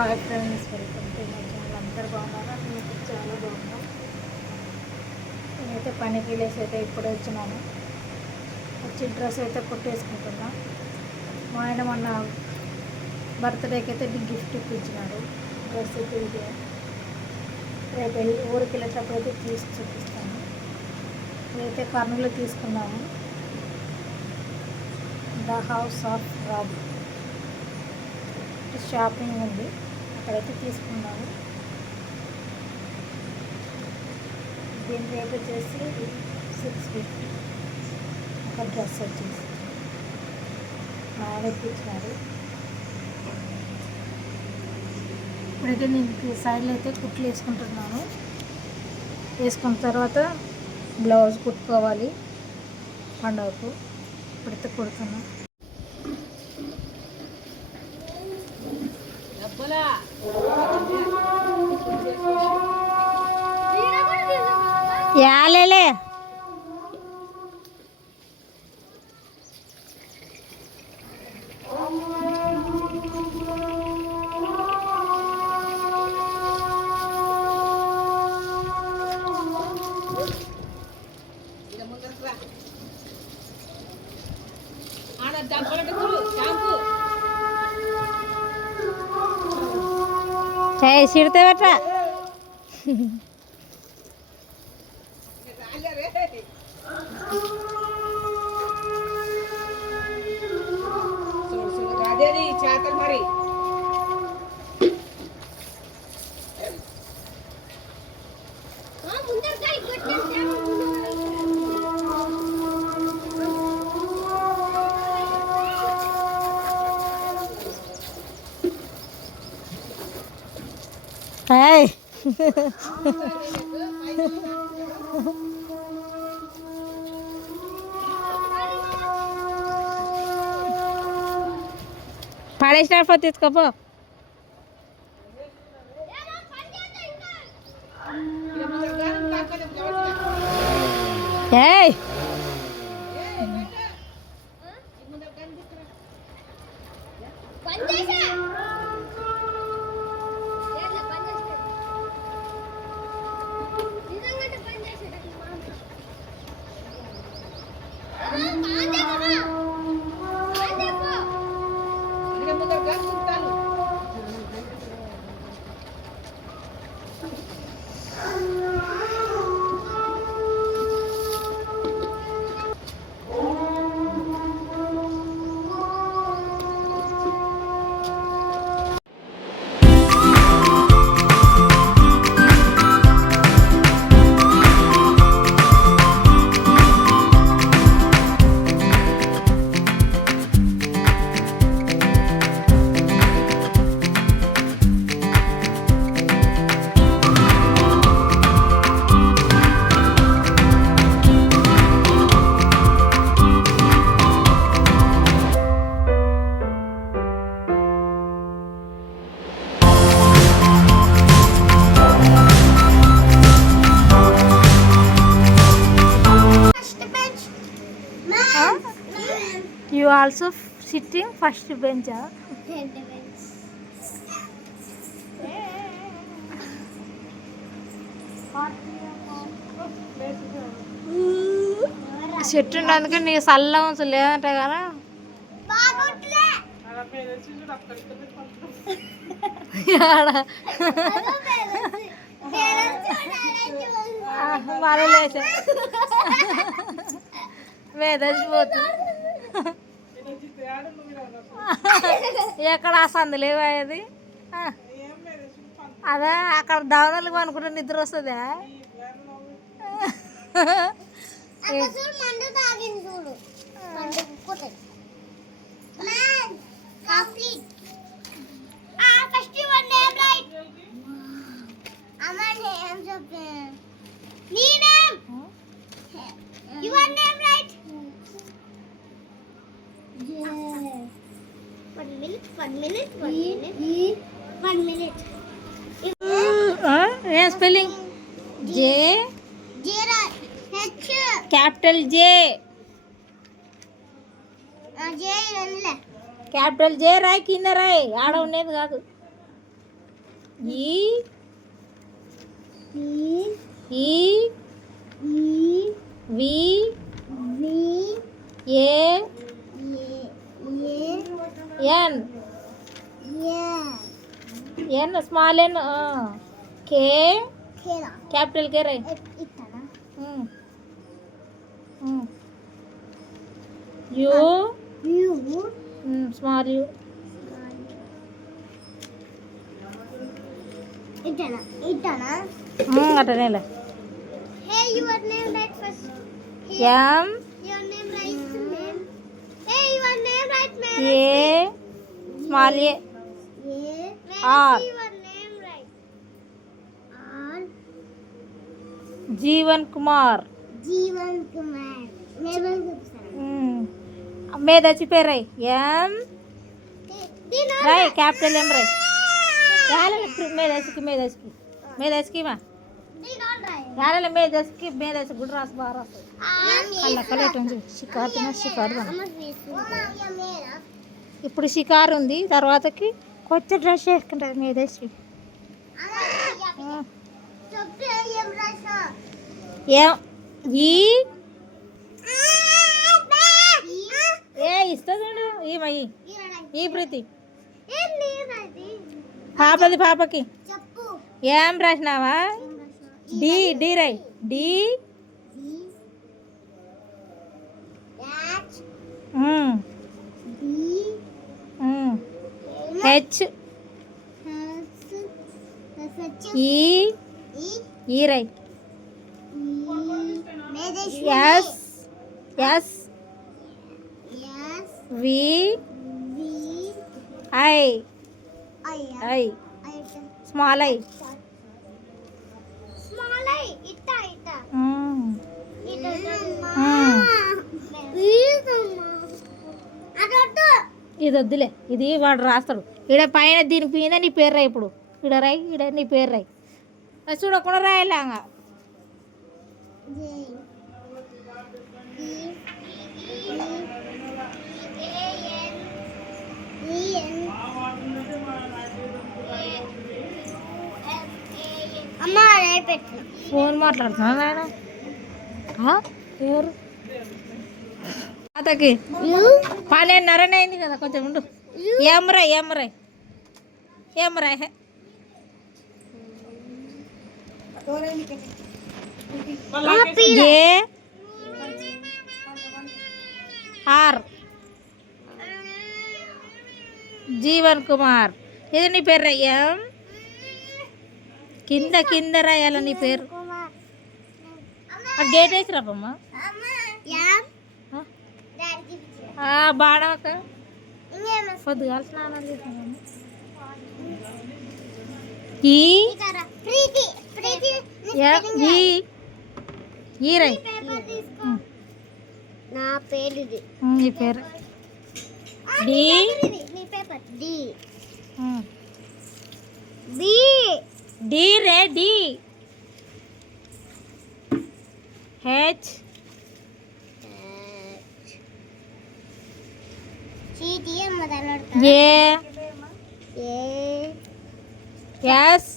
Hi friends, welcome to my channel. అందరు బాగున్నారా? నేను చాలా బాగున్నాను. నేనైతే పనికి వెళ్ళేసి అయితే ఇప్పుడే వచ్చినాను. వచ్చి డ్రెస్ అయితే కుట్టేసుకుంటున్నా. మా ఆయన మొన్న బర్త్డేకి అయితే గిఫ్ట్ ఇప్పించినాడు. డ్రెస్ అయితే రేపు వెళ్ళి ఊరికి వెళ్ళేటప్పుడు అయితే తీసి చూపిస్తాను. ఇదైతే కర్నూలు తీసుకున్నాము. The house of rob shopping ఉంది, అక్కడైతే తీసుకున్నాము. దీని రేట్ వచ్చేసి 650. ఒక డ్రెస్ వచ్చేసి ఇప్పించినారు. ఇప్పుడైతే నేను సైడ్లో అయితే కుట్లు వేసుకుంటున్నాను. వేసుకున్న తర్వాత బ్లౌజ్ కుట్టుకోవాలి పండుగకు. ఇప్పుడైతే కుడుతున్నాను. యాలేలే సిడితే బట్రా చేతలు మరి పడేసినప్పుడు తీసుకోపో. ఏయ్ You also sitting first bench, huh? చెట్టు అందుకే నీకు చల్ల ఉంచు లేదంటే కదా. మళ్ళీ లేచా మేదచ్చిపోతుంది. ఎక్కడ సందు లేవది అదే అక్కడ దవనలు అనుకుంటే నిద్ర వస్తుందా? ఏం spelling? J capital J. Capital J రాయి, కింద రాయి, ఆడ ఉండేది కాదు. E E V A N N small N K capital K రై యు స్మాల్ యు అటనేలే Hey, your name right first. M Your name right name. Hey, your name right man. A small A Yeah. R. Your name right. R. Jeevan Kumar Jeevan Kumar. Never good sir. మేదచ్చి పేరు రై ఎం Dino. రై capital M రై మేదచ్చికి మేదచ్చికి మేదచ్చికి మా Dino right. యారల మేదచ్చి good రాసు బాగా రాసు అలా collect షికారు తిన షికారు తిన. ఇప్పుడు షికారు ఉంది తర్వాతకి కొత్త డ్రెస్ వేసుకుంటుంది మేదచ్చి ఏం ఈ ఏ ఇస్తుంది ఈమయ్యి ఈ ప్రీతి పాపకి చెప్పు ఏం రాసినావా డి డి రై డి హెచ్ ఈ ఈ రై S S V I I small I ఇది వద్దులే ఇది వాడు రాస్తాడు ఈడ పైన దీని పైన నీ పేరు రాయి ఇప్పుడు ఈడ రాయి ఈడ నీ పేరు రాయి అది చూడకుండా రాయలేంగా అమ్మా రేపెట్టు ఫోన్ మాట్లాడుతున్నా నాయన ఎవరు తాతకి 12:30 అయింది కదా కొంచెం ఉండు ఏమరాయ్ ఏ ఆర్ జీవన్ కుమార్ ఇది నీ పేరు రయ్యా కింద రాయాల నీ పేరు గేట్ వేసి రాపమ్మా బాడవక పొద్దుగా స్నానం చేస్తున్నాను ఈ రై నా పేరు నీ పేరు డి నీ పేపర్ డి డి రే డి హెచ్ చీటీ మొదలెడతా A S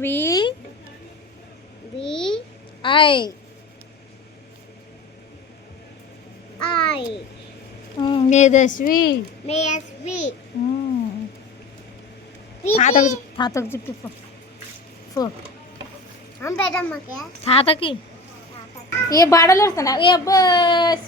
V I Medhasvi తాతకు చెప్పి ఫో తాతకి ఏ బాడలు వస్తున్నా ఏ బస్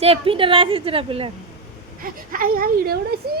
చెప్పింటే రాసి ఇచ్చిన పిల్ల ఇడెవడేసి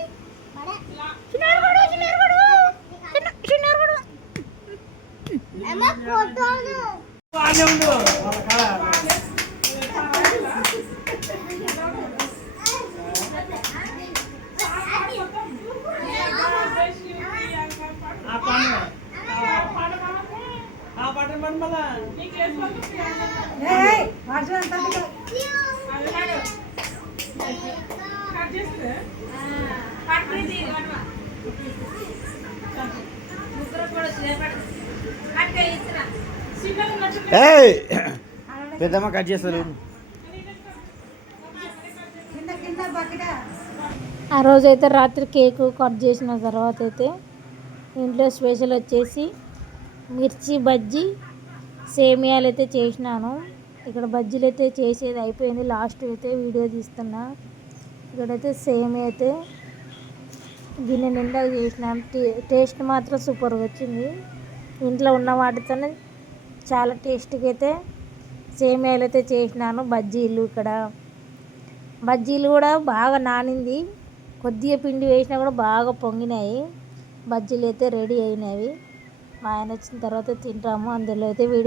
పెద్దమ్మ కట్ చేస్తారు. ఆ రోజైతే రాత్రి కేకు కట్ చేసిన తర్వాత అయితే ఇంట్లో స్పెషల్ వచ్చేసి మిర్చి బజ్జీ సేమియాలు అయితే చేసినాను. ఇక్కడ బజ్జీలు అయితే చేసేది అయిపోయింది. లాస్ట్ అయితే వీడియో తీస్తున్నా. ఇక్కడైతే సేమియా అయితే గిన్నె నిండా చేసినాను. టేస్ట్ మాత్రం సూపర్గా వచ్చింది. ఇంట్లో ఉన్న వాటితోనే చాలా టేస్ట్గా అయితే సేమియాలు అయితే చేసినాను. బజ్జీలు కూడా బాగా నానింది. కొద్దిగా పిండి వేసినా కూడా బాగా పొంగినాయి. బజ్జీలు అయితే రెడీ అయినవి. మా ఆయన వచ్చిన తర్వాత తింటాము. అందులో అయితే వీడియో